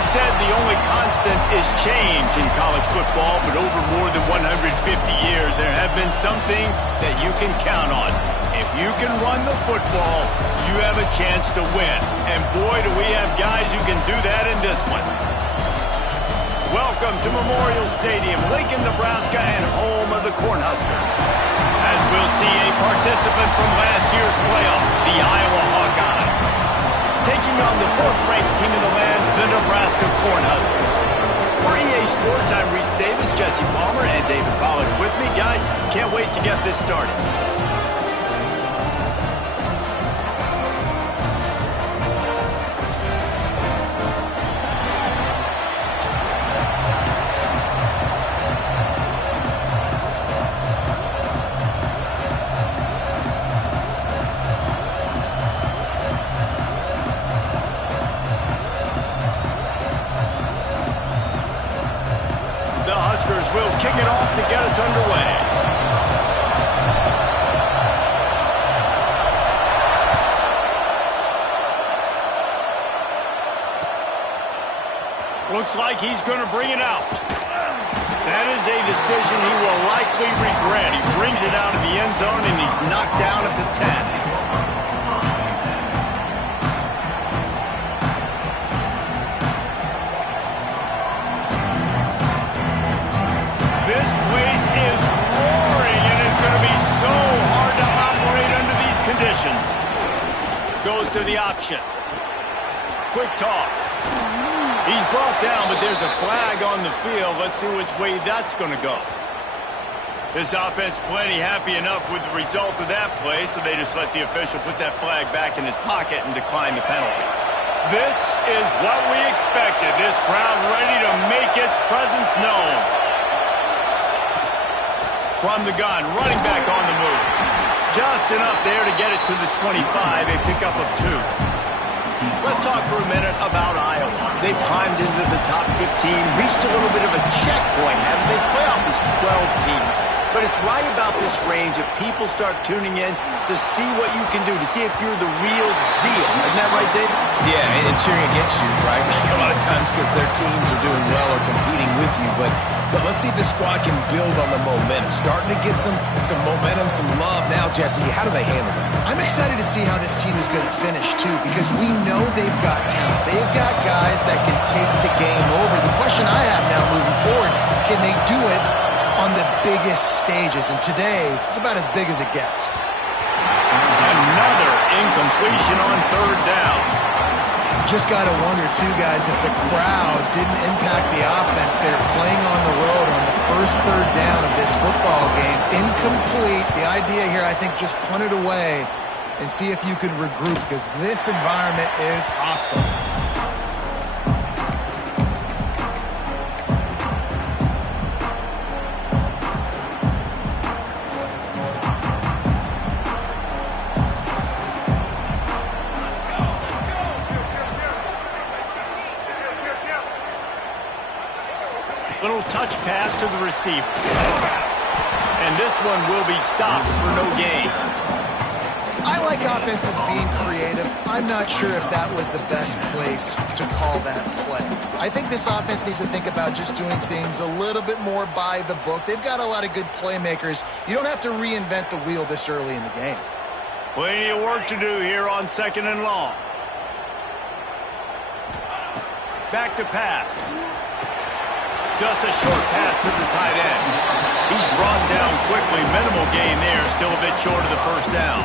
always said the only constant is change in college football, but over more than 150 years, there have been some things that you can count on. If you can run the football, you have a chance to win. And boy, do we have guys who can do that in this one. Welcome to Memorial Stadium, Lincoln, Nebraska, and home of the Cornhuskers. As we'll see a participant from last year's playoff, the Iowa Hawkeyes, taking on the fourth-ranked team in the land, the Nebraska Cornhuskers. For EA Sports, I'm Reese Davis, Jesse Palmer, and David Pollack with me. Guys, can't wait to get this started. Will kick it off to get us underway. Looks like he's going to bring it out. That is a decision he will likely regret. He brings it out of the end zone and he's knocked down at the 10. This place is roaring, and it's going to be so hard to operate under these conditions. Goes to the option. Quick toss. He's brought down, but there's a flag on the field. Let's see which way that's going to go. This offense plenty happy enough with the result of that play, so they just let the official put that flag back in his pocket and decline the penalty. This is what we expected. This crowd ready to make its presence known. From the gun, running back on the move. Just enough there to get it to the 25, a pickup of 2. Let's talk for a minute about Iowa. They've climbed into the top 15, reached a little bit of a checkpoint, haven't they? Playoff is 12 teams. But it's right about this range that people start tuning in to see what you can do, to see if you're the real deal. Isn't that right, David? Yeah, and cheering against you, right? A lot of times because their teams are doing well or competing with you, but let's see if the squad can build on the momentum. Starting to get some momentum, some love now, Jesse. How do they handle that? I'm excited to see how this team is going to finish, too, because we know they've got talent. They've got guys that can take the game over. The question I have now moving forward, can they do it on the biggest stages? And today, it's about as big as it gets. Another incompletion on third down. Just got to wonder, too, guys, if the crowd didn't impact the offense. They're playing on the road on the first third down of this football game. Incomplete. The idea here, I think, just punt it away and see if you can regroup, because this environment is hostile. Little touch pass to the receiver. And this one will be stopped for no gain. I like offenses being creative. I'm not sure if that was the best place to call that play. I think this offense needs to think about just doing things a little bit more by the book. They've got a lot of good playmakers. You don't have to reinvent the wheel this early in the game. Plenty of work to do here on 2nd and long. Back to pass. Just a short pass to the tight end. He's brought down quickly. Minimal gain there. Still a bit short of the first down.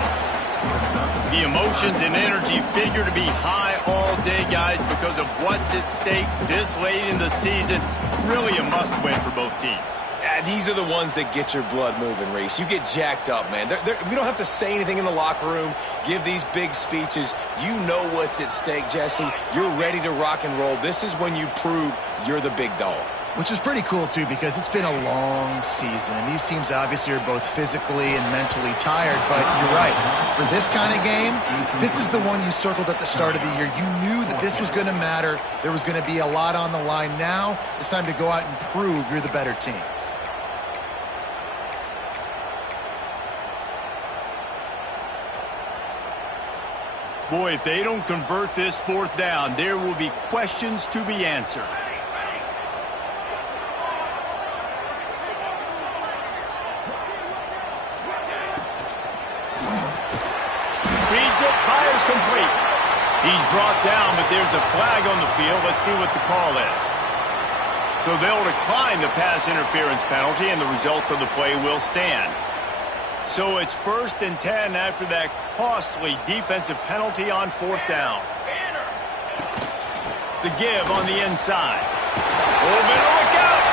The emotions and energy figure to be high all day, guys, because of what's at stake this late in the season. Really a must-win for both teams. Yeah, these are the ones that get your blood moving, Reese. You get jacked up, man. We don't have to say anything in the locker room, give these big speeches. You know what's at stake, Jesse. You're ready to rock and roll. This is when you prove you're the big dog. Which is pretty cool, too, because it's been a long season. And these teams obviously are both physically and mentally tired. But you're right. For this kind of game, this is the one you circled at the start of the year. You knew that this was going to matter. There was going to be a lot on the line. Now it's time to go out and prove you're the better team. Boy, if they don't convert this fourth down, there will be questions to be answered. Reads it, fires complete. He's brought down, but there's a flag on the field. Let's see what the call is. So they'll decline the pass interference penalty, and the results of the play will stand. So it's 1st and 10 after that costly defensive penalty on fourth down. The give on the inside. Oh, better look out!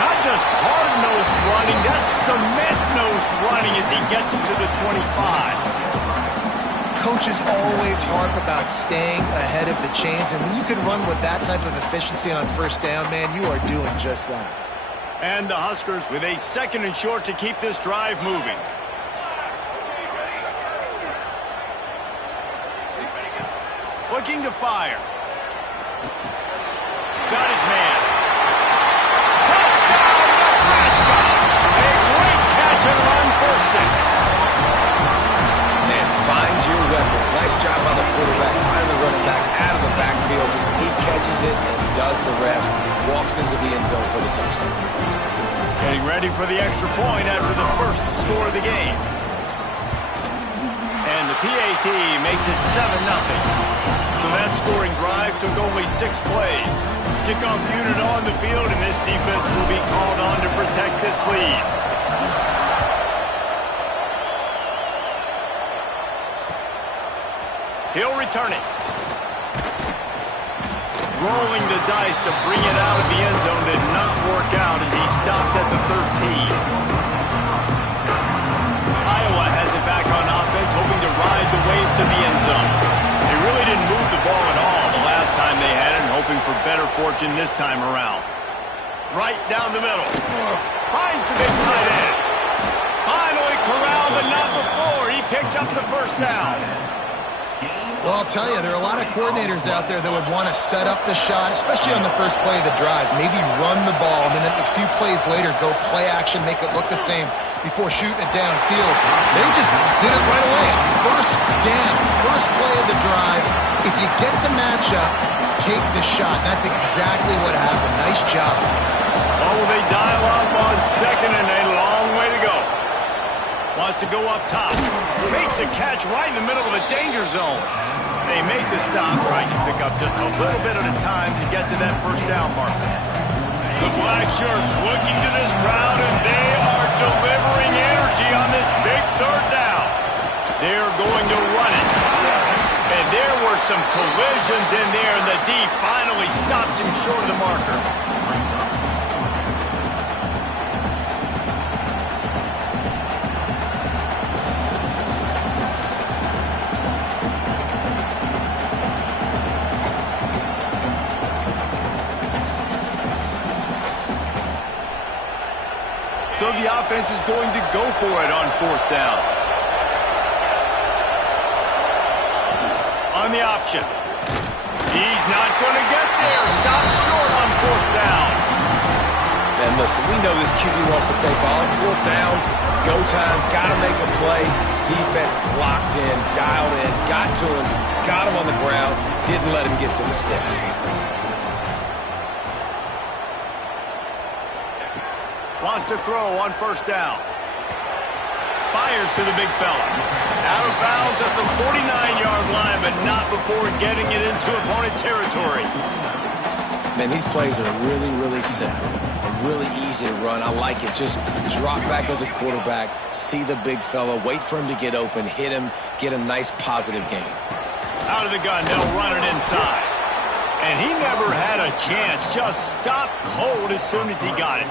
Not just hard-nosed running, that's cement-nosed running as he gets it to the 25. Coaches always harp about staying ahead of the chains, and when you can run with that type of efficiency on first down, man, you are doing just that. And the Huskers with a 2nd and short to keep this drive moving. Looking to fire. Got his man. Touchdown, Nebraska! A great catch and run for 6. Man, find your weapons. Nice job by the quarterback, finally running back out of the backfield. He catches it and does the rest. Walks into the end zone for the touchdown. Getting ready for the extra point after the first score of the game. And the PAT makes it 7-0. So that scoring drive took only 6 plays. Kickoff unit on the field, and this defense will be called on to protect this lead. He'll return it. Rolling the dice to bring it out of the end zone did not work out as he stopped at the 13. Iowa has it back on offense, hoping to ride the wave to the end zone. They really didn't move the ball at all the last time they had it, and hoping for better fortune this time around. Right down the middle. Finds the big tight end. Finally corralled, but not before. He picks up the first down. Well, I'll tell you, there are a lot of coordinators out there that would want to set up the shot, especially on the first play of the drive, maybe run the ball, and then a few plays later go play action, make it look the same before shooting it downfield. They just did it right away. First down, first play of the drive. If you get the matchup, take the shot. That's exactly what happened. Nice job. Oh, they dial up on second, and a long way to go. Wants to go up top. Makes a catch right in the middle of a danger zone. They make the stop, trying to pick up just a little bit at a time to get to that first down marker. The black shirts looking to this crowd, and they are delivering energy on this big third down. They're going to run it. And there were some collisions in there, and the D finally stops him short of the marker. So the offense is going to go for it on fourth down. On the option. He's not going to get there. Stop short on fourth down. Man, listen, we know this QB wants to take on. Fourth down, go time, got to make a play. Defense locked in, dialed in, got to him, got him on the ground, didn't let him get to the sticks. Wants to throw on first down. Fires to the big fella. Out of bounds at the 49-yard line, but not before getting it into opponent territory. Man, these plays are really, really simple and really easy to run. I like it. Just drop back as a quarterback, see the big fella, wait for him to get open, hit him, get a nice positive gain. Out of the gun, they'll run it inside. And he never had a chance. Just stopped cold as soon as he got it.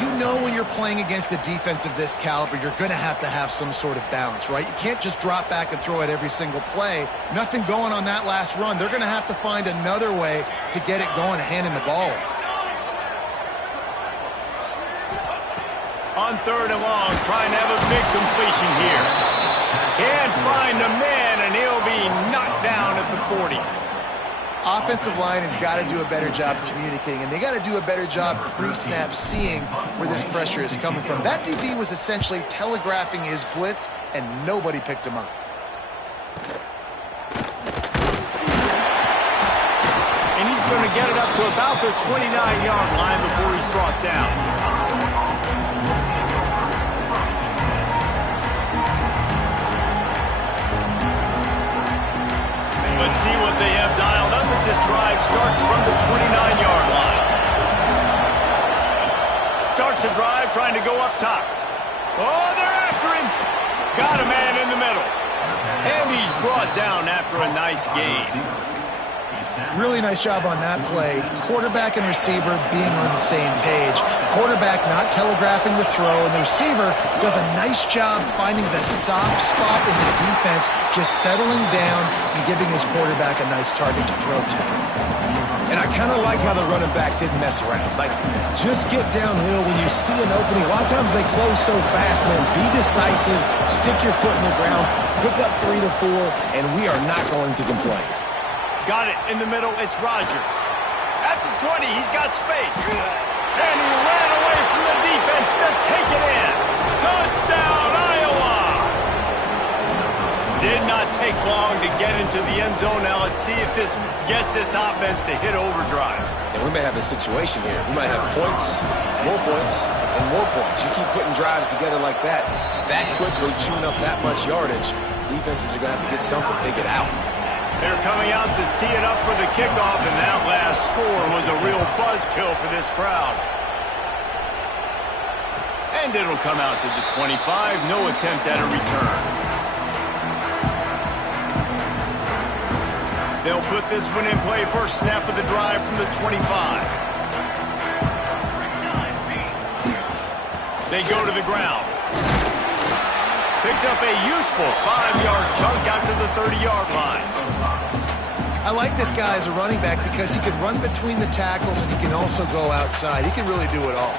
You know when you're playing against a defense of this caliber, you're going to have some sort of balance, right? You can't just drop back and throw it every single play. Nothing going on that last run. They're going to have to find another way to get it going, handing the ball. On third and long, trying to have a big completion here. Can't find a man, and he'll be knocked down at the 40. Offensive line has got to do a better job communicating, and they got to do a better job pre-snap seeing where this pressure is coming from. That DB was essentially telegraphing his blitz, and nobody picked him up. And he's going to get it up to about the 29-yard line before he's brought down. Let's see what they have dialed up as this drive starts from the 29-yard line. Starts the drive trying to go up top. Oh, they're after him. Got a man in the middle. And he's brought down after a nice gain. Really nice job on that play. Quarterback and receiver being on the same page. Quarterback not telegraphing the throw, and the receiver does a nice job finding the soft spot in the defense, just settling down and giving his quarterback a nice target to throw to. And I kind of like how the running back didn't mess around. Like, just get downhill when you see an opening. A lot of times they close so fast, man. Be decisive, stick your foot in the ground, pick up 3 to 4, and we are not going to complain. Got it in the middle. It's Rodgers. At the 20, he's got space. And he ran away from the defense to take it in. Touchdown, Iowa! Did not take long to get into the end zone. Now let's see if this gets this offense to hit overdrive. And we may have a situation here. We might have points, and more points. You keep putting drives together like that quickly, chewing up that much yardage, defenses are going to have to get something figured out. They're coming out to tee it up for the kickoff, and that last score was a real buzzkill for this crowd. And it'll come out to the 25. No attempt at a return. They'll put this one in play. First snap of the drive from the 25. They go to the ground. Picks up a useful 5-yard chunk out to the 30-yard line. I like this guy as a running back because he can run between the tackles and he can also go outside. He can really do it all.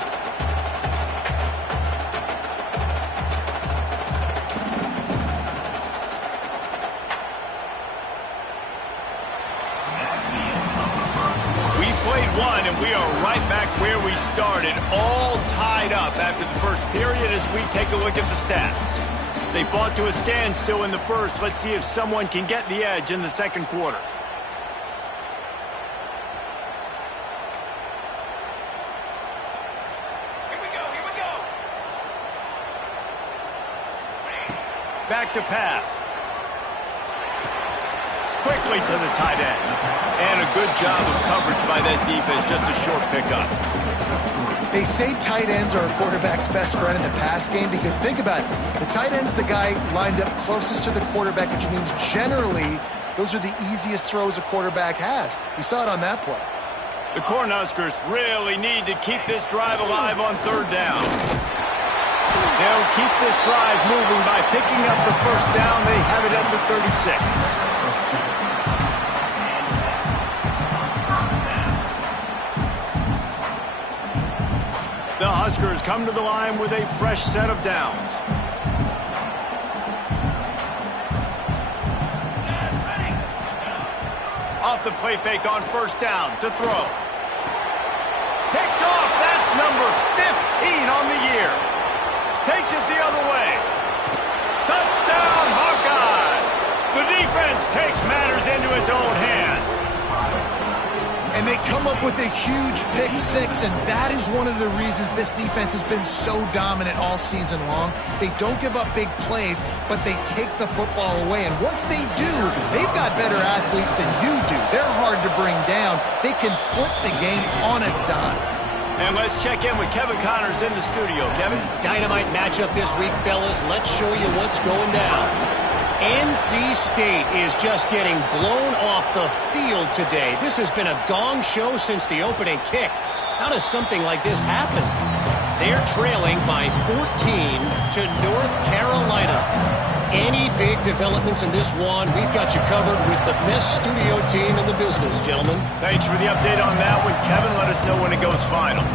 We played one, and we are right back where we started, all tied up after the first period as we take a look at the stats. They fought to a standstill in the first. Let's see if someone can get the edge in the second quarter. Back to pass. Quickly to the tight end. And a good job of coverage by that defense. Just a short pickup. They say tight ends are a quarterback's best friend in the pass game because think about it. The tight end's the guy lined up closest to the quarterback, which means generally those are the easiest throws a quarterback has. You saw it on that play. The Cornhuskers really need to keep this drive alive on third down. They'll keep this drive moving by picking up the first down. They have it at the 36. The Huskers come to the line with a fresh set of downs. Off the play fake on first down to throw. Picked off. That's number 15 on the year. Takes it the other way. Touchdown, Hawkeyes! The defense takes matters into its own hands. And they come up with a huge pick six, and that is one of the reasons this defense has been so dominant all season long. They don't give up big plays, but they take the football away. And once they do, they've got better athletes than you do. They're hard to bring down. They can flip the game on a dime. And let's check in with Kevin Connors in the studio. Kevin? Dynamite matchup this week, fellas. Let's show you what's going down. NC State is just getting blown off the field today. This has been a gong show since the opening kick. How does something like this happen? They're trailing by 14 to North Carolina. Any big developments in this one, we've got you covered with the best studio team in the business, gentlemen. Thanks for the update on that one, Kevin. Let us know when it goes final.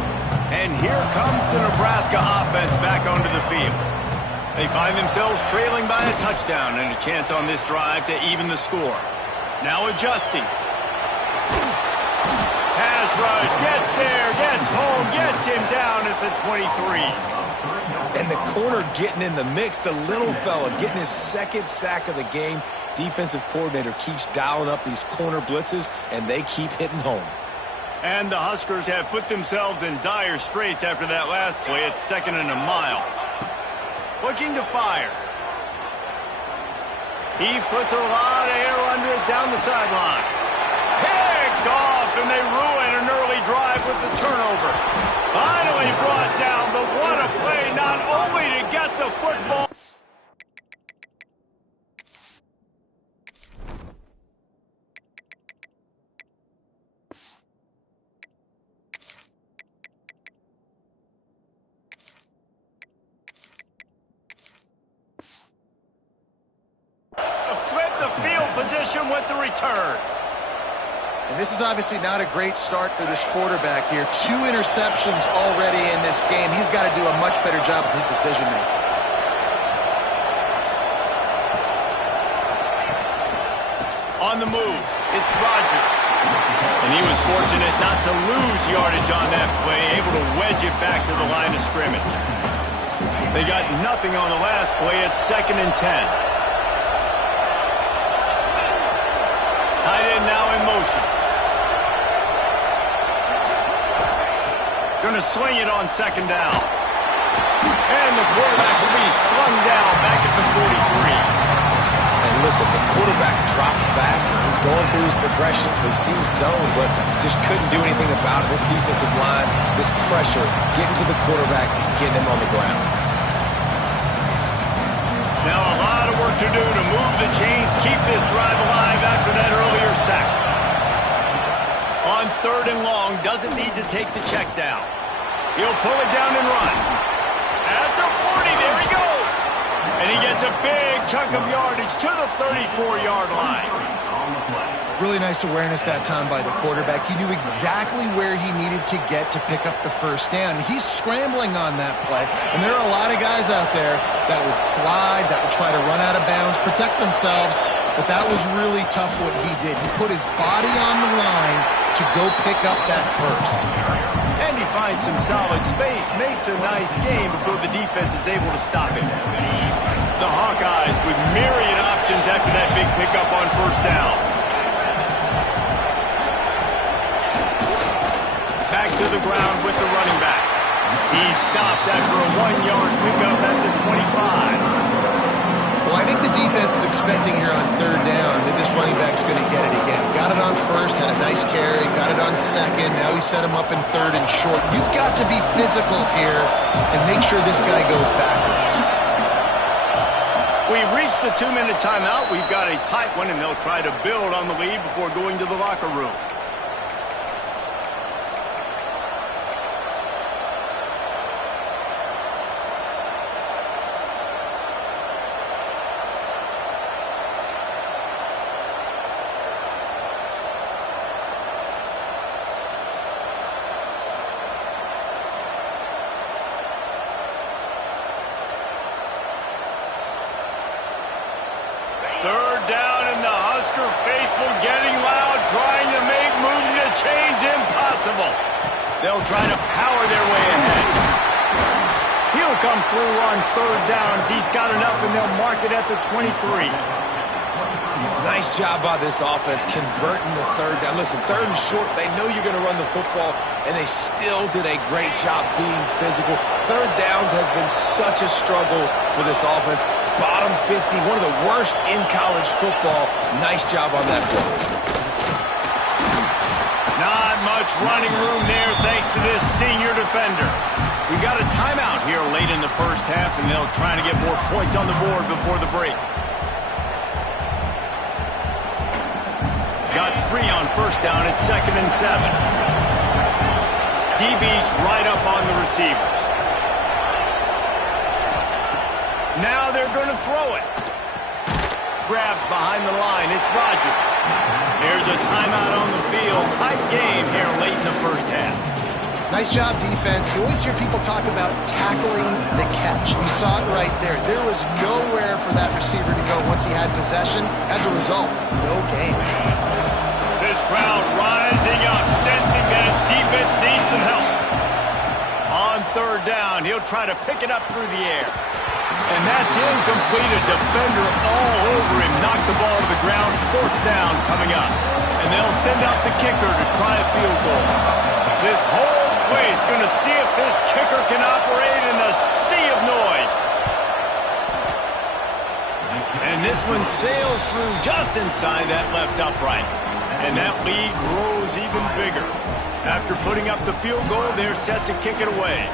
And here comes the Nebraska offense back onto the field. They find themselves trailing by a touchdown and a chance on this drive to even the score. Now adjusting. Pass rush, gets there, gets home, gets him down at the 23. And the corner getting in the mix, the little fella getting his second sack of the game. Defensive coordinator keeps dialing up these corner blitzes, and they keep hitting home. And the Huskers have put themselves in dire straits after that last play. It's 2nd and a mile. Looking to fire. He puts a lot of air under it down the sideline. Picked off, and they ruin an early drive with the turnover. Finally brought down, but what a play, not only to get the football. Flip the field position with the return. And this is obviously not a great start for this quarterback here. 2 interceptions already in this game. He's got to do a much better job with his decision-making. On the move, it's Rodgers. And he was fortunate not to lose yardage on that play, able to wedge it back to the line of scrimmage. They got nothing on the last play. It's 2nd and 10. Tight end now in motion. Going to swing it on 2nd down. And the quarterback will be slung down back at the 43. And listen, the quarterback drops back, and he's going through his progressions. We see zone, but just couldn't do anything about it. This defensive line, this pressure, getting to the quarterback, getting him on the ground. Now a lot of work to do to move the chains, keep this drive alive after that earlier sack. On 3rd and long, doesn't need to take the check down. He'll pull it down and run. At the 40, there he goes. And he gets a big chunk of yardage to the 34-yard line. Really nice awareness that time by the quarterback. He knew exactly where he needed to get to pick up the first down. He's scrambling on that play, and there are a lot of guys out there that would slide, that would try to run out of bounds, protect themselves, but that was really tough what he did. He put his body on the line to go pick up that first. And he finds some solid space, makes a nice game before the defense is able to stop him. The Hawkeyes with myriad options after that big pickup on 1st down. Back to the ground with the running back. He stopped after a 1-yard pickup at the 25. Well, I think the defense is expecting here on 3rd down that this running back's going to get it again. Got it on 1st, had a nice carry, got it on 2nd. Now he set him up in 3rd and short. You've got to be physical here and make sure this guy goes backwards. We've reached the 2-minute timeout. We've got a tight one, and they'll try to build on the lead before going to the locker room. They'll try to power their way ahead. He'll come through on 3rd down. He's got enough, and they'll mark it at the 23. Nice job by this offense converting the 3rd down. Listen, 3rd and short, they know you're going to run the football, and they still did a great job being physical. 3rd downs has been such a struggle for this offense. Bottom 50, one of the worst in college football. Nice job on that play. Not much running room there thanks to this senior defender. We got a timeout here late in the 1st half, and they'll try to get more points on the board before the break. Got 3 on 1st down at 2nd and 7. DB's right up on the receivers. Now they're going to throw it. Grabbed behind the line. It's Rodgers. There's a timeout on the field. Tight game here late in the 1st half. Nice job, defense. You always hear people talk about tackling the catch. You saw it right there. There was nowhere for that receiver to go once he had possession. As a result, no game. This crowd rising up, sensing that its defense needs some help. On third down. He'll try to pick it up through the air. And that's incomplete. A defender all over him. Knocked the ball to the ground. Fourth down coming up. And they'll send out the kicker to try a field goal. This whole place going to see if this kicker can operate in the sea of noise. And this one sails through just inside that left upright. And that lead grows even bigger. After putting up the field goal, they're set to kick it away.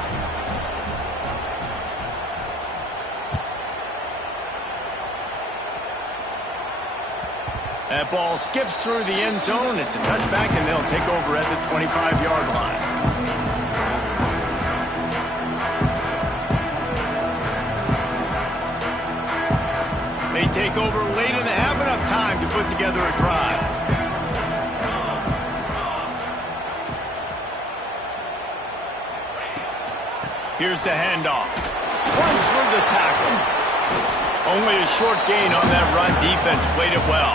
That ball skips through the end zone. It's a touchback, and they'll take over at the 25-yard line. They take over late and have enough time to put together a drive. Here's the handoff. Runs through the tackle. Only a short gain on that run. Defense played it well.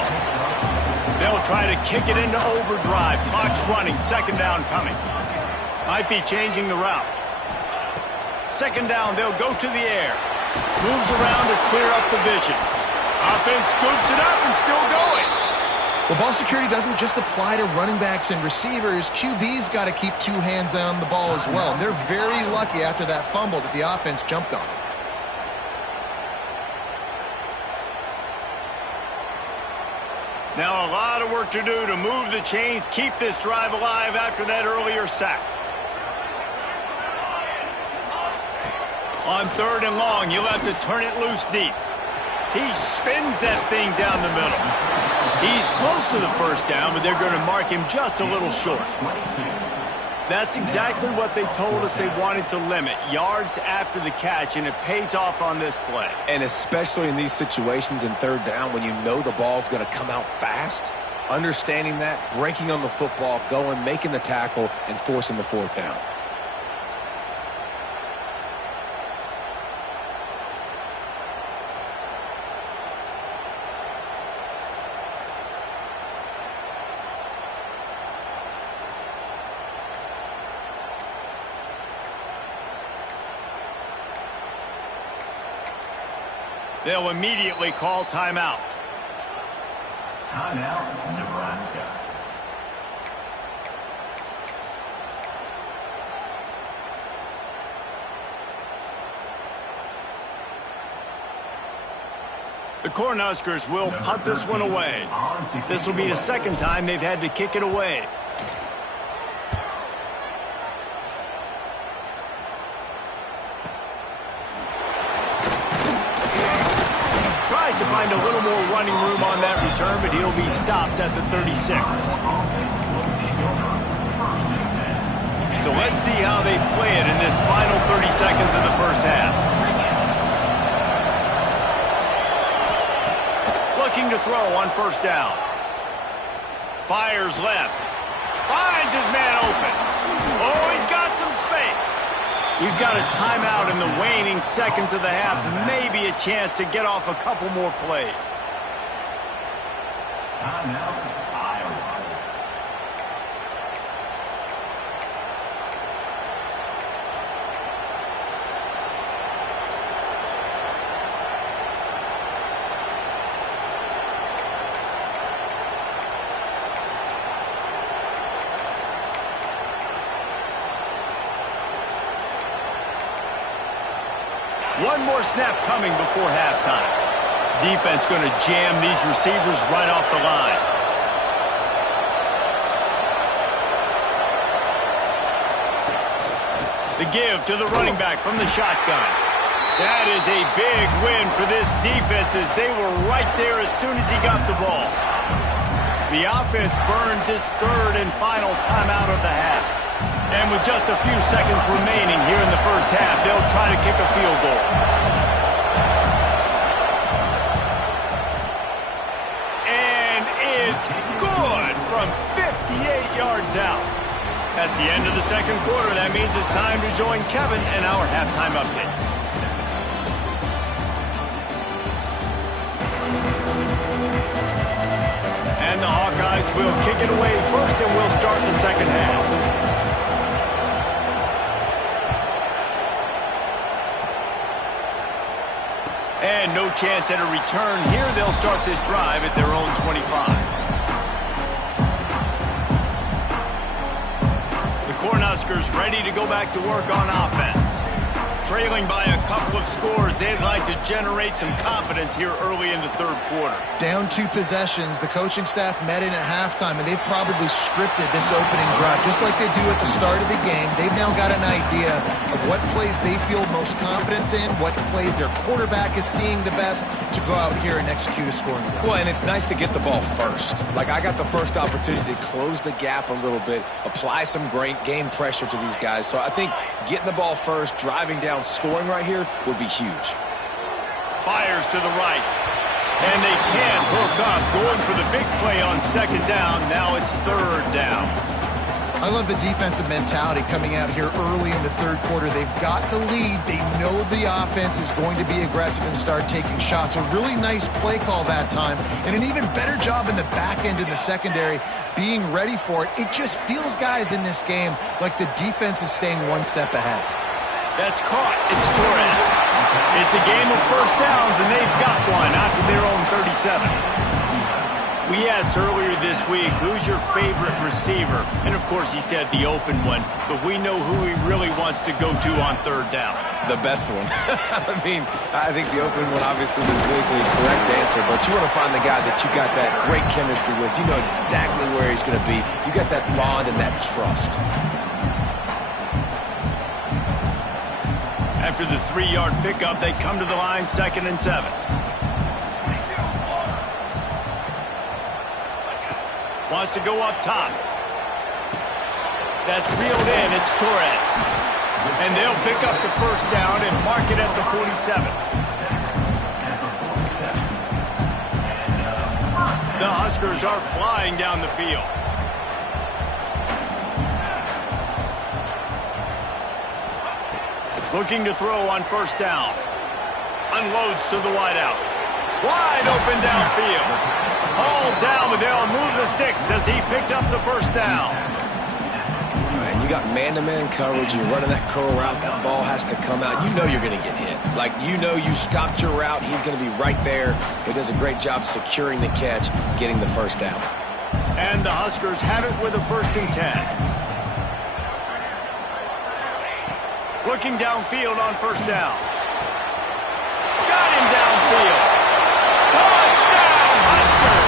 They'll try to kick it into overdrive. Clock's running. Second down coming. Might be changing the route. Second down, they'll go to the air. Moves around to clear up the vision. Offense scoops it up and still going. Well, ball security doesn't just apply to running backs and receivers. QB's got to keep two hands on the ball as well. And they're very lucky after that fumble that the offense jumped on. Now a lot of work to do to move the chains, keep this drive alive after that earlier sack. On third and long, you'll have to turn it loose deep. He spins that thing down the middle. He's close to the first down, but they're going to mark him just a little short. That's exactly what they told us they wanted to limit, yards after the catch, and it pays off on this play. And especially in these situations in third down when you know the ball's going to come out fast, understanding that, breaking on the football, going, making the tackle, and forcing the fourth down. They'll immediately call timeout. Timeout, Nebraska. The Cornhuskers will punt this one away. This will be the second time they've had to kick it away. To find a little more running room on that return, but he'll be stopped at the 36. So let's see how they play it in this final 30 seconds of the first half. Looking to throw on first down. Fires left. Finds his man open. Oh, he's got some space. We've got a timeout in the waning seconds of the half. Maybe a chance to get off a couple more plays. Timeout, Iowa. One more snap coming before halftime. Defense going to jam these receivers right off the line. The give to the running back from the shotgun. That is a big win for this defense as they were right there as soon as he got the ball. The offense burns its third and final timeout of the half. And with just a few seconds remaining here in the first half, they'll try to kick a field goal. And it's good from 58 yards out. That's the end of the second quarter. That means it's time to join Kevin and our halftime update. And the Hawkeyes will kick it away first, and we'll start the second half. And no chance at a return here. They'll start this drive at their own 25. The Cornhuskers ready to go back to work on offense. Trailing by a couple of scores, they'd like to generate some confidence here early in the third quarter. Down 2 possessions, the coaching staff met in at halftime, and they've probably scripted this opening drive. Just like they do at the start of the game, they've now got an idea of what plays they feel most confident in, what plays their quarterback is seeing the best to go out here and execute a scoring drive. Well, and it's nice to get the ball first. Like, I got the first opportunity to close the gap a little bit, apply some great game pressure to these guys. So I think getting the ball first, driving down, scoring right here would be huge. Fires to the right. And they can't hook up. Going for the big play on second down. Now it's third down. I love the defensive mentality coming out here early in the third quarter. They've got the lead. They know the offense is going to be aggressive and start taking shots. A really nice play call that time, and an even better job in the back end in the secondary being ready for it. It just feels, guys, in this game like the defense is staying one step ahead. That's caught. It's Torres. It's a game of first downs, and they've got one out to their own 37. We asked earlier this week, who's your favorite receiver? And, of course, he said the open one, but we know who he really wants to go to on third down. The best one. I mean, I think the open one, obviously, the politically correct answer, but you want to find the guy that you got that great chemistry with. You know exactly where he's going to be. You got that bond and that trust. After the 3-yard pickup, they come to the line, 2nd and 7. Wants to go up top. That's reeled in. It's Torres. And they'll pick up the first down and mark it at the 47. The Huskers are flying down the field. Looking to throw on first down. Unloads to the wideout. Wide open downfield. Hauled down, but they'll move the sticks as he picks up the first down. And you got man-to-man coverage. You're running that curl route. That ball has to come out. You know you're going to get hit. Like, you know you stopped your route. He's going to be right there. He does a great job securing the catch, getting the first down. And the Huskers have it with a 1st and 10. Looking downfield on first down. Got him downfield. Touchdown, Huskers!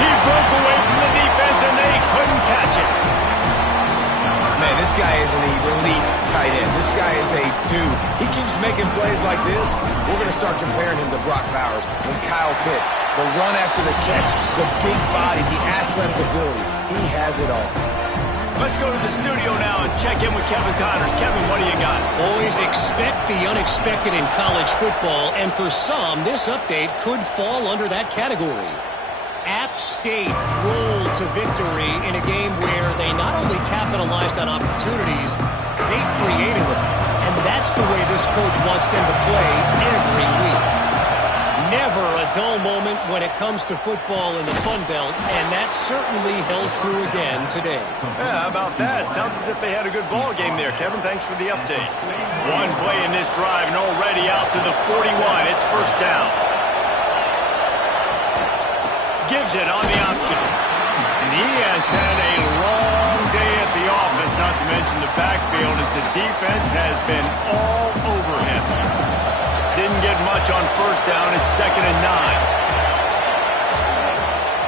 He broke away from the defense and they couldn't catch it. Man, this guy is an elite tight end. This guy is a dude. He keeps making plays like this. We're going to start comparing him to Brock Bowers and Kyle Pitts. The run after the catch, the big body, the athletic ability. He has it all. Let's go to the studio now and check in with Kevin Connors. Kevin, what do you got? Always expect the unexpected in college football, and for some, this update could fall under that category. App State rolled to victory in a game where they not only capitalized on opportunities, they created them. And that's the way this coach wants them to play every week. Never a dull moment when it comes to football in the Fun Belt, and that certainly held true again today. Yeah, how about that? Sounds as if they had a good ball game there. Kevin, thanks for the update. One play in this drive and already out to the 41. It's first down. Gives it on the option. And he has had a long day at the office, not to mention the backfield, as the defense has been all over him. Didn't get much on first down. It's 2nd and 9.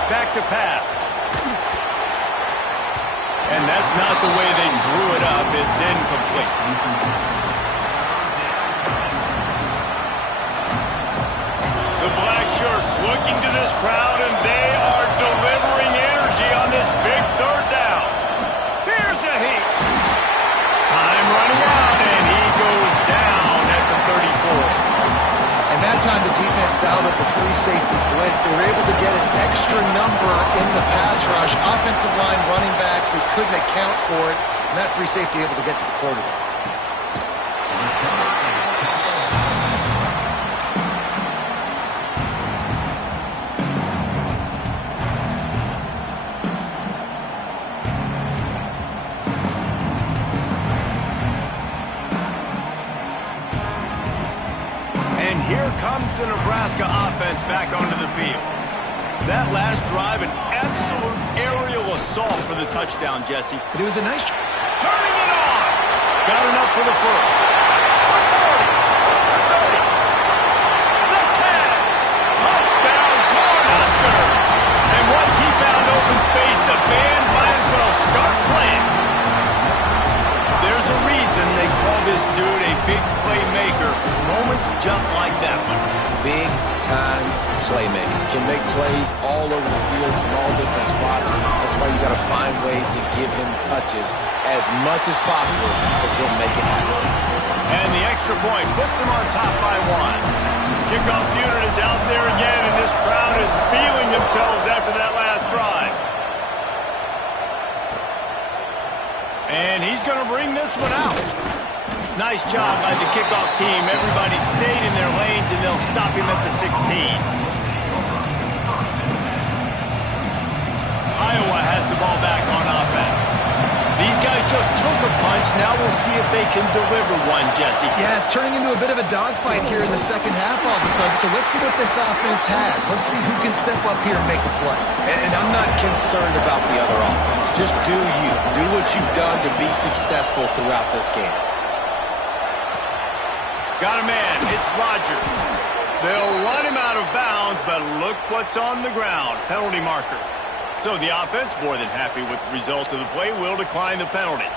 Back to pass. And that's not the way they drew it up. It's incomplete. The black shirts looking to this crowd, and they are delivering energy on this big third down. Here's a heat. Time running out, and he goes down at the 34. And that time the defense dialed up a free safety blitz. They were able to get an extra number in the pass rush. Offensive line, running backs, they couldn't account for it. And that free safety able to get to the quarterback. the Nebraska offense back onto the field. That last drive, an absolute aerial assault for the touchdown, Jesse. But it was a nice... Turning it on! Got enough for the first. The 40, the 30, the 10. Touchdown, Cornhuskers! And once he found open space, the band might as well start playing. There's a reason they call this dude a big playmaker. Moments just like that one. Big-time playmaker. Can make plays all over the field from all different spots. That's why you got to find ways to give him touches as much as possible because he'll make it happen. And the extra point puts them on top by 1. Kickoff unit is out there again, and this crowd is feeling themselves after that last drive. And he's going to bring this one out. Nice job by the kickoff team. Everybody stayed in their lanes, and they'll stop him at the 16. Iowa has the ball back on offense. These guys just took a punch. Now we'll see if they can deliver one, Jesse. Yeah, it's turning into a bit of a dogfight here in the second half all of a sudden. So let's see what this offense has. Let's see who can step up here and make a play. And I'm not concerned about the other offense. Just do you. Do what you've done to be successful throughout this game. Got a man. It's Rodgers. They'll run him out of bounds, but look what's on the ground. Penalty marker. So the offense, more than happy with the result of the play, will decline the penalty.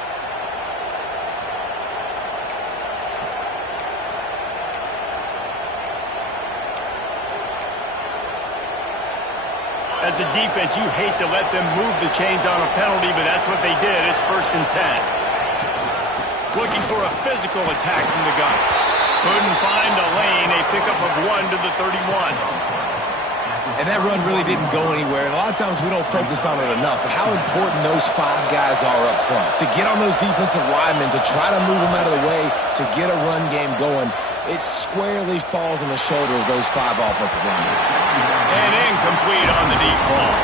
As a defense, you hate to let them move the chains on a penalty, but that's what they did. It's 1st and 10. Looking for a physical attack from the gun. Couldn't find a lane. A pickup of 1 to the 31. And that run really didn't go anywhere. And a lot of times we don't focus on it enough. But how important those 5 guys are up front. To get on those defensive linemen, to try to move them out of the way, to get a run game going, it squarely falls on the shoulder of those 5 offensive linemen. And incomplete on the deep ball.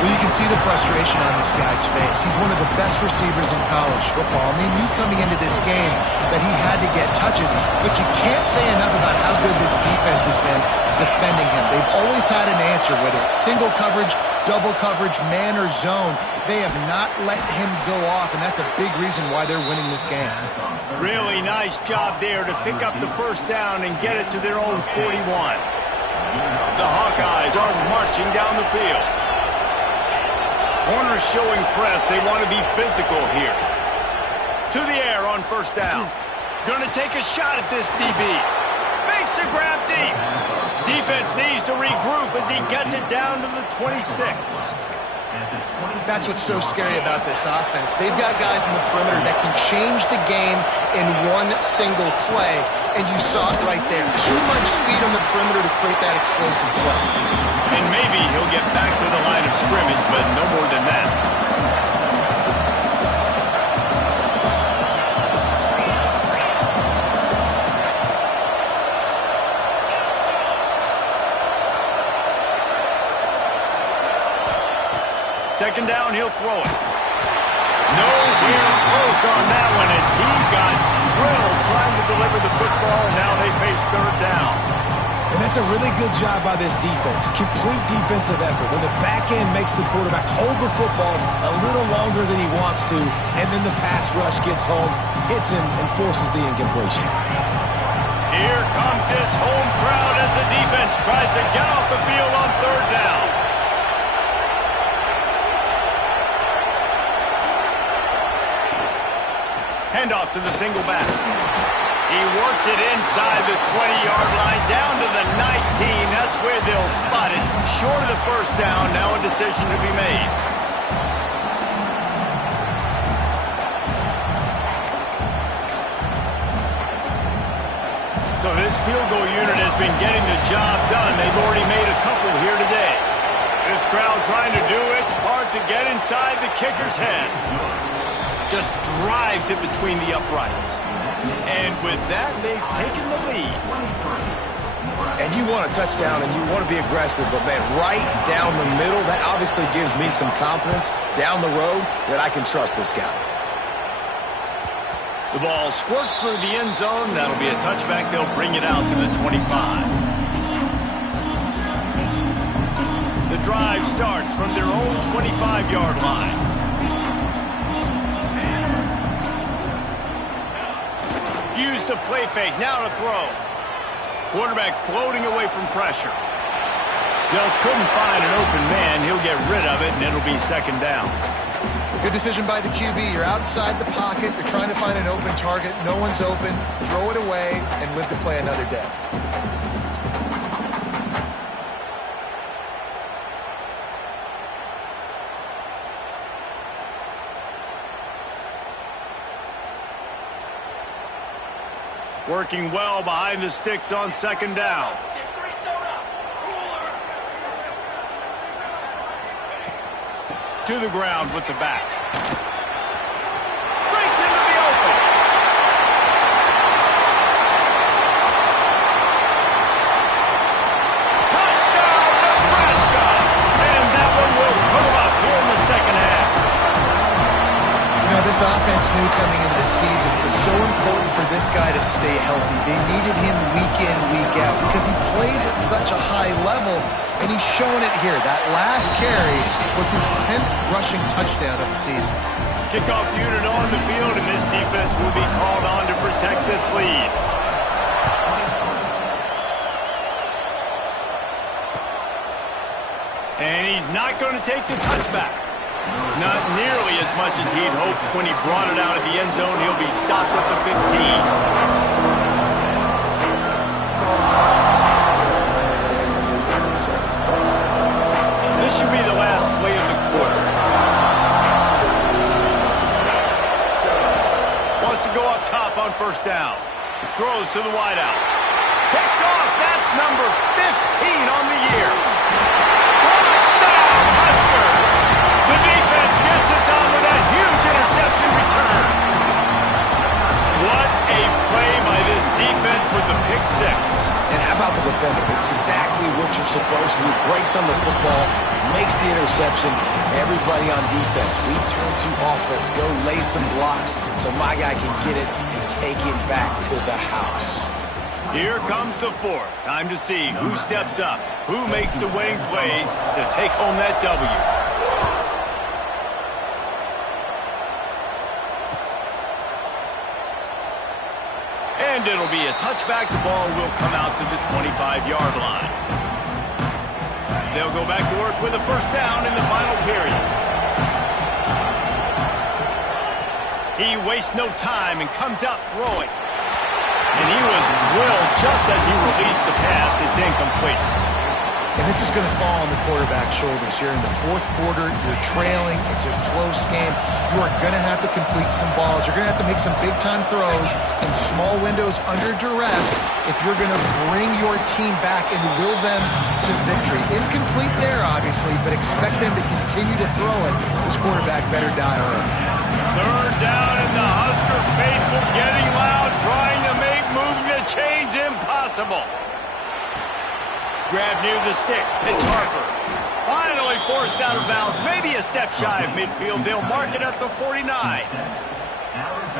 Well, you can see the frustration on this guy's face. He's one of the best receivers in college football, and they knew coming into this game that he had to get touches, but you can't say enough about how good this defense has been defending him. They've always had an answer, whether it's single coverage, double coverage, man or zone. They have not let him go off, and that's a big reason why they're winning this game. Really nice job there to pick up the first down and get it to their own 41. The Hawkeyes are marching down the field. Corners showing press. They want to be physical here. To the air on first down. Going to take a shot at this DB. Makes a grab deep. Defense needs to regroup as he gets it down to the 26. That's what's so scary about this offense. They've got guys in the perimeter that can change the game in one single play, and you saw it right there. Too much speed on the perimeter to create that explosive play. And maybe he'll get back to the line of scrimmage, but no more than that. Second down, he'll throw it. Nowhere close on that one as he got drilled trying to deliver the football, and now they face third down. And that's a really good job by this defense. Complete defensive effort. When the back end makes the quarterback hold the football a little longer than he wants to, and then the pass rush gets home, hits him, and forces the incompletion. Here comes this home crowd as the defense tries to get off the field on third down. Handoff to the single back. He works it inside the 20-yard line, down to the 19. That's where they'll spot it. Short of the first down, now a decision to be made. So this field goal unit has been getting the job done. They've already made a couple here today. This crowd trying to do its part to get inside the kicker's head. Just drives it between the uprights. And with that, they've taken the lead. And you want a touchdown and you want to be aggressive, but man, right down the middle, that obviously gives me some confidence down the road that I can trust this guy. The ball squirts through the end zone. That'll be a touchback. They'll bring it out to the 25. drive starts from their own 25-yard line. Use the play fake, now to throw. Quarterback floating away from pressure. Just couldn't find an open man. He'll get rid of it, and it'll be second down. Good decision by the QB. You're outside the pocket. You're trying to find an open target. No one's open. Throw it away and live to play another day. Working well behind the sticks on second down. To the ground with the back. Breaks into the open. Touchdown, Nebraska! And that one will put them up here in the second half. You know, this offense knew coming into the season it was so important for this guy to stay healthy. They needed him week in, week out because he plays at such a high level, and he's showing it here. That last carry was his 10th rushing touchdown of the season. Kickoff unit on the field, and this defense will be called on to protect this lead. And he's not going to take the touchback. Not nearly as much as he'd hoped when he brought it out of the end zone. He'll be stopped at the 15. This should be the last play of the quarter. Wants to go up top on first down. Throws to the wideout. Picked off. That's number 15 on the year. Touchdown, Husker! The defense gets it done with a huge interception return. What a play by this defense with the pick six. And how about the defender? Exactly what you're supposed to do. Breaks on the football, makes the interception. Everybody on defense, we turn to offense. Go lay some blocks so my guy can get it and take it back to the house. Here comes the fourth. Time to see who steps up, who makes the winning plays to take home that W. And it'll be a touchback. The ball will come out to the 25-yard line. They'll go back to work with a first down in the final period. He wastes no time and comes out throwing. And he was drilled just as he released the pass. It's incomplete. And this is going to fall on the quarterback's shoulders. You're in the fourth quarter. You're trailing. It's a close game. You are going to have to complete some balls. You're going to have to make some big-time throws in small windows under duress if you're going to bring your team back and will them to victory. Incomplete there, obviously, but expect them to continue to throw it. This quarterback better dial in. Third down, and the Husker faithful getting loud, trying to make moving the chains impossible. Grab near the sticks. It's Harper. Finally forced out of bounds. Maybe a step shy of midfield. They'll mark it at the 49.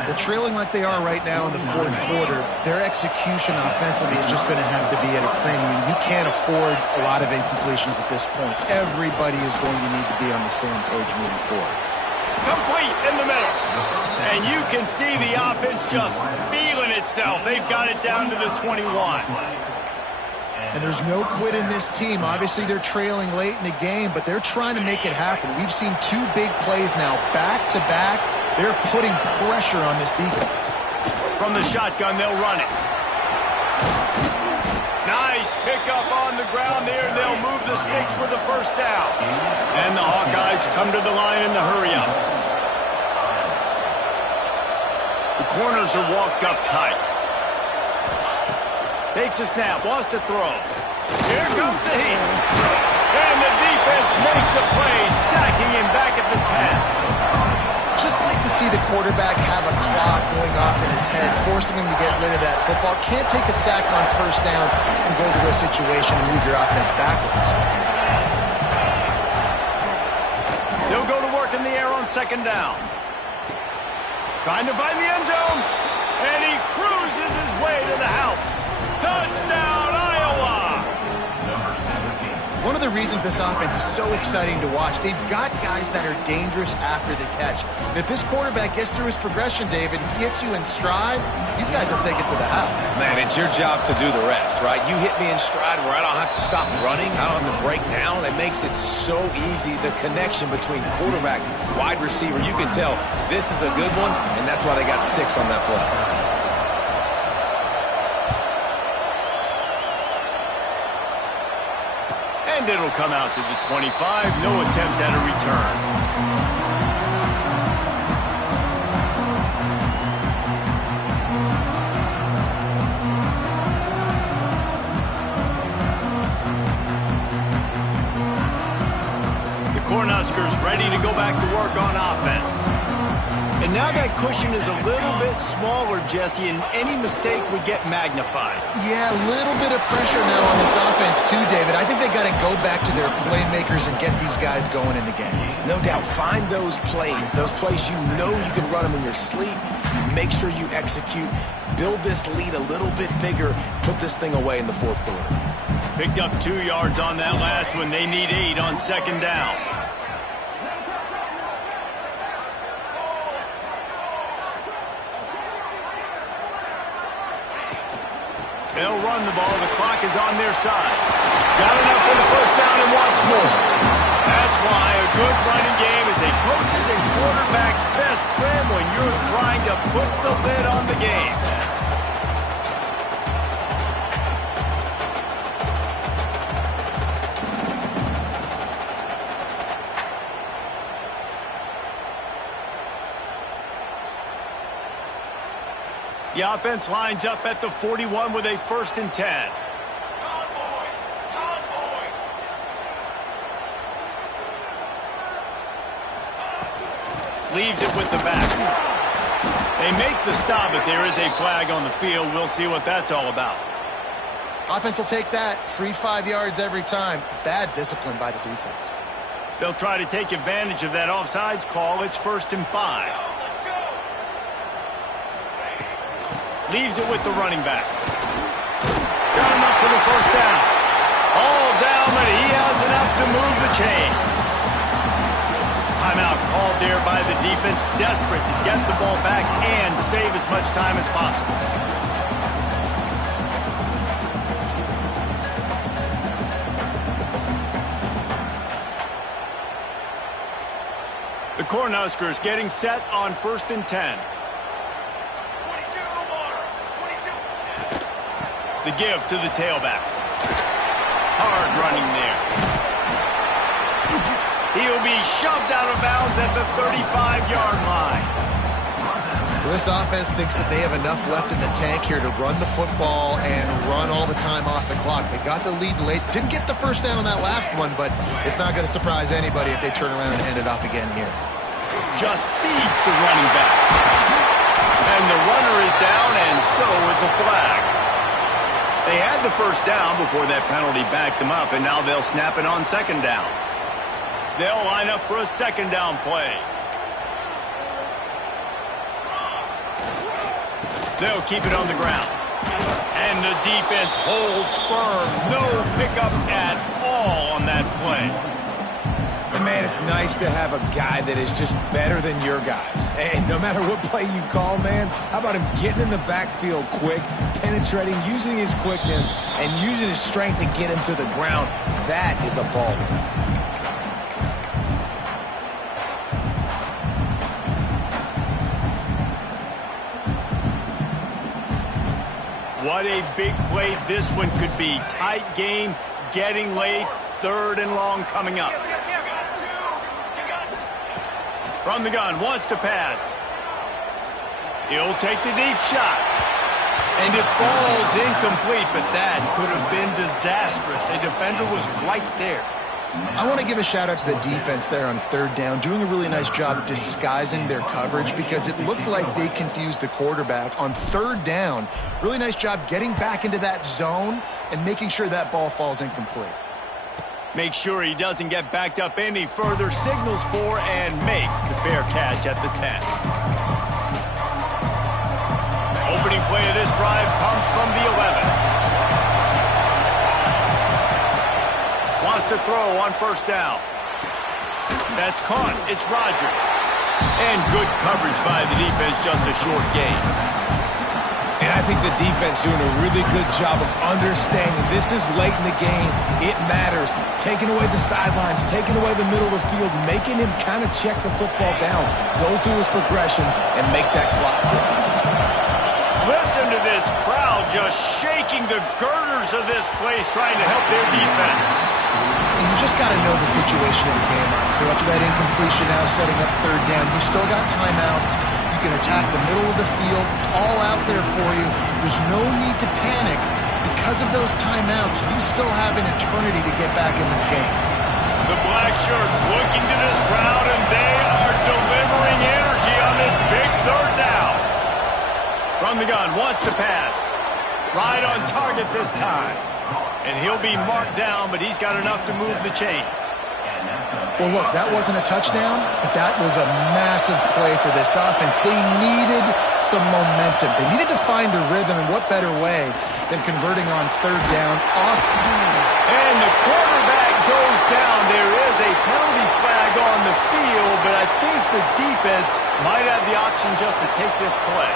Well, trailing like they are right now in the fourth quarter, their execution offensively is just going to have to be at a premium. You can't afford a lot of incompletions at this point. Everybody is going to need to be on the same page moving forward. Complete in the middle. And you can see the offense just feeling itself. They've got it down to the 21. And there's no quit in this team. Obviously, they're trailing late in the game, but they're trying to make it happen. We've seen two big plays now, back-to-back. They're putting pressure on this defense. From the shotgun, they'll run it. Nice pickup on the ground there, and they'll move the sticks with the first down. And the Hawkeyes come to the line in the hurry-up. The corners are walked up tight. Takes a snap, wants to throw. Here comes the heat. And the defense makes a play, sacking him back at the 10. Just like to see the quarterback have a clock going off in his head, forcing him to get rid of that football. Can't take a sack on first down and go to a situation and move your offense backwards. They'll go to work in the air on second down. Trying to find the end zone. And he cruises his way to the house. Touchdown, Iowa! Number 17. One of the reasons this offense is so exciting to watch, they've got guys that are dangerous after the catch. And if this quarterback gets through his progression, David, he hits you in stride, these guys will take it to the house. Man, it's your job to do the rest, right? You hit me in stride where I don't have to stop running. I don't have to break down. It makes it so easy, the connection between quarterback, wide receiver. You can tell this is a good one, and that's why they got 6 on that play. And it'll come out to the 25. No attempt at a return. The Cornhuskers ready to go back to work on offense. And now that cushion is a little bit smaller, Jesse, and any mistake would get magnified. Yeah, a little bit of pressure now on this offense too, David. I think they got to go back to their playmakers and get these guys going in the game. No doubt, find those plays you know you can run them in your sleep. You make sure you execute, build this lead a little bit bigger, put this thing away in the fourth quarter. Picked up 2 yards on that last one. They need 8 on second down. They'll run the ball. The clock is on their side. Got enough for the first down and wants more. That's why a good running game is a coach's and quarterback's best friend when you're trying to put the lid on the game. The offense lines up at the 41 with a 1st and 10. Leaves it with the back. They make the stop, but there is a flag on the field. We'll see what that's all about. Offense will take that. Free 5 yards every time. Bad discipline by the defense. They'll try to take advantage of that offsides call. It's 1st and 5. Leaves it with the running back. Got enough for the first down. All down, but he has enough to move the chains. Timeout called there by the defense, desperate to get the ball back and save as much time as possible. The Cornhuskers getting set on 1st and 10. The give to the tailback. Carr's running there. He'll be shoved out of bounds at the 35-yard line. Well, this offense thinks that they have enough left in the tank here to run the football and run all the time off the clock. They got the lead late. Didn't get the first down on that last one, but it's not going to surprise anybody if they turn around and end it off again here. Just feeds the running back. And the runner is down, and so is the flag. They had the first down before that penalty backed them up, and now they'll snap it on second down. They'll line up for a second down play. They'll keep it on the ground. And the defense holds firm. No pickup at all on that play. And man, it's nice to have a guy that is just better than your guys. And no matter what play you call, man, how about him getting in the backfield quick, penetrating, using his quickness, and using his strength to get him to the ground. That is a baller. What a big play this one could be. Tight game, getting late, 3rd and long coming up. From the gun, wants to pass. He'll take the deep shot. And it falls incomplete, but that could have been disastrous. A defender was right there. I want to give a shout-out to the defense there on 3rd down, doing a really nice job disguising their coverage because it looked like they confused the quarterback on 3rd down. Really nice job getting back into that zone and making sure that ball falls incomplete. Make sure he doesn't get backed up any further, signals for and makes the fair catch at the 10. Opening play of this drive comes from the 11. Wants to to throw on first down. That's caught. It's Rodgers. And good coverage by the defense, just a short gain. And I think the defense doing a really good job of understanding this is late in the game. It matters. Taking away the sidelines, taking away the middle of the field, making him kind of check the football down, go through his progressions, and make that clock tick. Listen to this crowd just shaking the girders of this place, trying to help their defense. And you just got to know the situation of the game, obviously. After that incompletion now, setting up third down, you still got timeouts. You can attack the middle of the field. It's all out there for you. There's no need to panic. Because of those timeouts, you still have an eternity to get back in this game. The black shirts looking to this crowd, and they are delivering energy on this big third down. From the gun, wants to pass. Right on target this time. And he'll be marked down, but he's got enough to move the chains. Well, look, that wasn't a touchdown, but that was a massive play for this offense. They needed some momentum. They needed to find a rhythm, and what better way than converting on third down. And the quarterback goes down. There is a penalty flag on the field, but I think the defense might have the option just to take this play.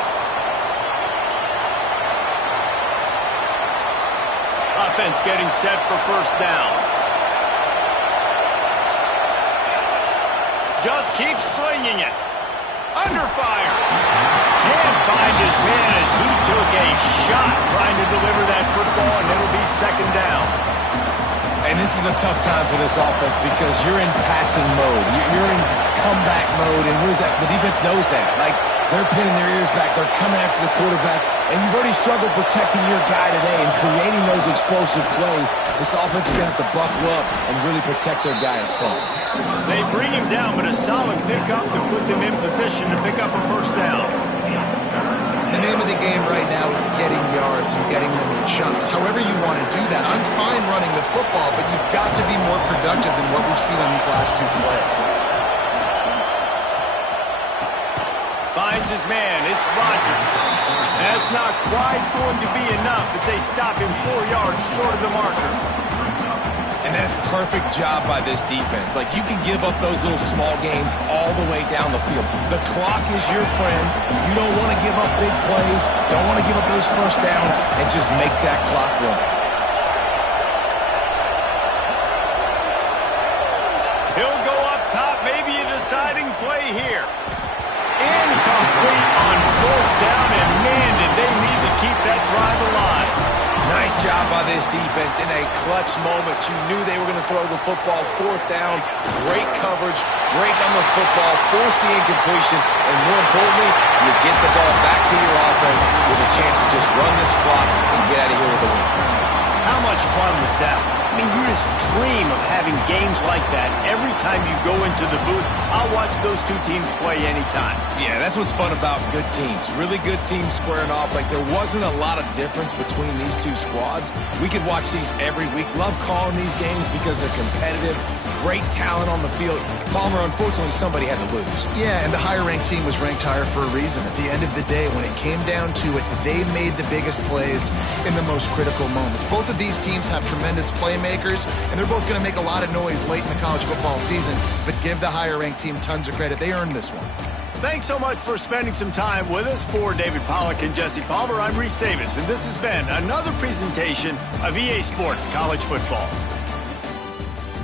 Offense getting set for first down. Just keeps slinging it. Under fire. Can't find his man as he took a shot trying to deliver that football, and it'll be second down. And this is a tough time for this offense because you're in passing mode. You're in comeback mode, and where's that? The defense knows that. Like, they're pinning their ears back. They're coming after the quarterback, and you've already struggled protecting your guy today and creating those explosive plays. This offense is going to have to buckle up and really protect their guy in front. They bring him down, but a solid pickup to put them in position to pick up a first down. The name of the game right now is getting yards and getting them in chunks. However you want to do that. I'm fine running the football, but you've got to be more productive than what we've seen on these last two plays. Finds his man. It's Rodgers. That's not quite going to be enough as they stop him 4 yards short of the marker. And that's a perfect job by this defense. Like, you can give up those little small gains all the way down the field. The clock is your friend. You don't want to give up big plays. Don't want to give up those first downs and just make that clock run. He'll go up top, maybe a deciding play here. Incomplete on fourth down, and man, did they need to keep that drive alive. Nice job by this defense in a clutch moment. You knew they were going to throw the football. Fourth down, great coverage, break on the football, force the incompletion, and more importantly, you get the ball back to your offense with a chance to just run this clock and get out of here with a win. How much fun was that? I mean, you just dream of having games like that every time you go into the booth. I'll watch those two teams play anytime. Yeah, that's what's fun about good teams. Really good teams squaring off. Like, there wasn't a lot of difference between these two squads. We could watch these every week. Love calling these games because they're competitive. Great talent on the field. Palmer, unfortunately, somebody had to lose. Yeah, and the higher-ranked team was ranked higher for a reason. At the end of the day, when it came down to it, they made the biggest plays in the most critical moments. Both of these teams have tremendous playmakers, and they're both going to make a lot of noise late in the college football season, but give the higher-ranked team tons of credit. They earned this one. Thanks so much for spending some time with us. For David Pollack and Jesse Palmer, I'm Reese Davis, and this has been another presentation of EA Sports College Football.